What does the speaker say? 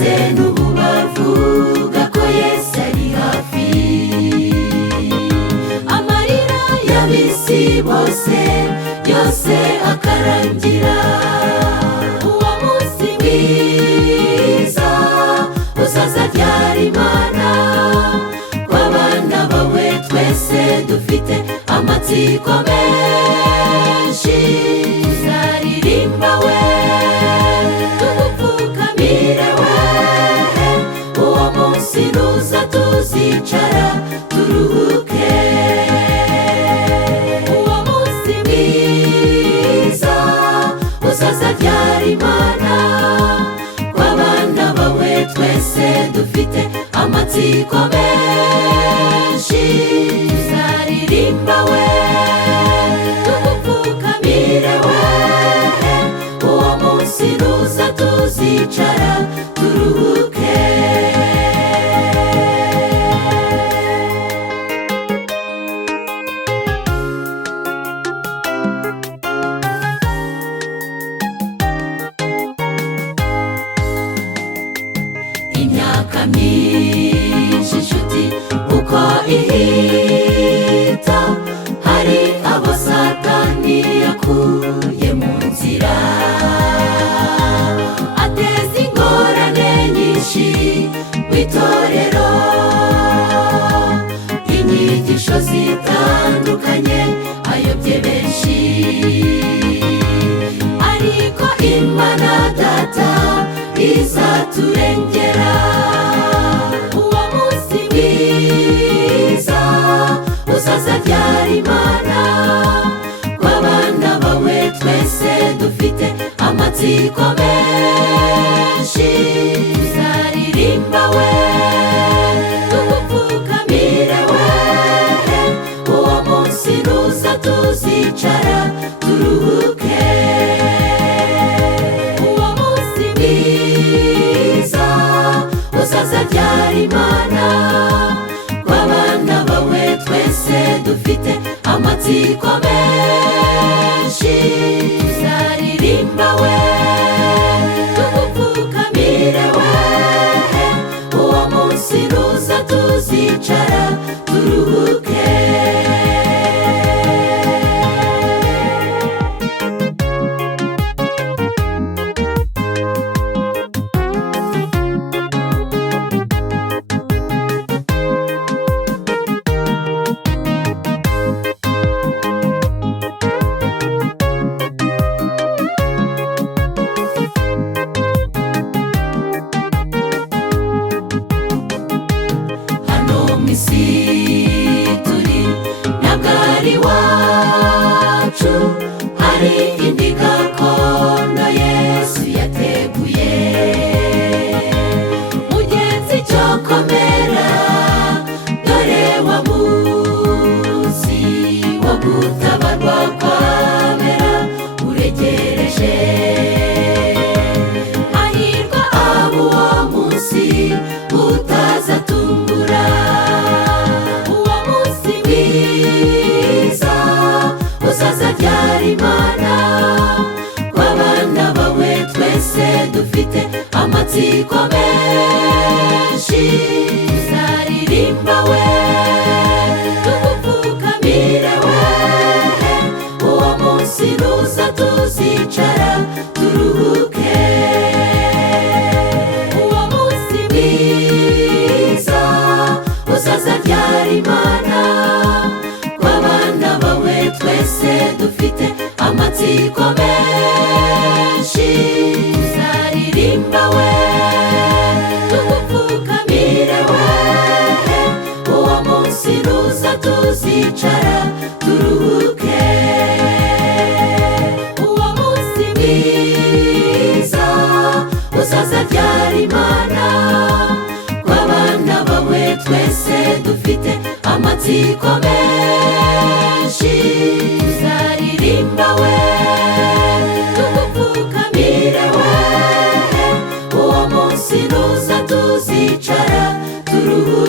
bose n'ubu bavuga ko Yesu ari hafi. Amarira y'ab'isi bose yose akarangira. Uwo munsi mwiza uzaza ryari Imana? W'abana bawe twese dufite amatsiko menshi. Tuzaririmba we, tugupfukamire we, uwo munsi nuza tuzicara turuhuke. Uwo munsi mwiza uzaza ryari Imana? W'abana bawe twese dufite amatsiko menshi. Tuzaririmba we, tugupfukamire we, uwo munsi nuza tuzicara turuhuke. Imyaka myinshi inshuti uko ihita, hari abo Satani yakuye mu nzira, ateza ingorane nyinshi w'itorero. Inyigisho zitandukanye ayobye benshi, ariko Imana Data izaturengera. Uwo munsi mwiza uzaza ryari Imana? W'abana bawe twese dufite amatsiko menshi. Tuzaririmba we, tugupfukamire we, uwo munsi nuza tuzicara turuhuke. Uwo munsi mwiza uzaza ryari Imana? W'abana bawe twese dufite amatsiko menshi. Tuzaririmba we, tugupfukamire we, uwo munsi nuza tuzicara turuhuke. Isi turi ntabwo ari iwacu, hari indi gakondo Yesu yateguye. Mugenzi cyo komera, dore wa munsi wo gutabarwa kw'abera uregereje. Hahirwa abo uwo munsi utazatungura. Uzaza ryari Imana? W'abana bawe twese dufite amatsiko menshi. Tuzaririmba we, tugupfukamire we, uwo munsi nuza tuzicara turuhuke. Uwo munsi mwiza uzaza ryari Imana? W'abana bawe twese dufite amatsiko menshi. Tuzaririmba we, tugupfukamire we, uwo munsi nuza tuzicara turuhuke. Uwo munsi mwiza uzaza ryari Imana? W'abana bawe twese dufite amatsiko menshi. Tuzaririmba we, tugupfukamire we, uwo munsi nuza tuzicara turuhuke.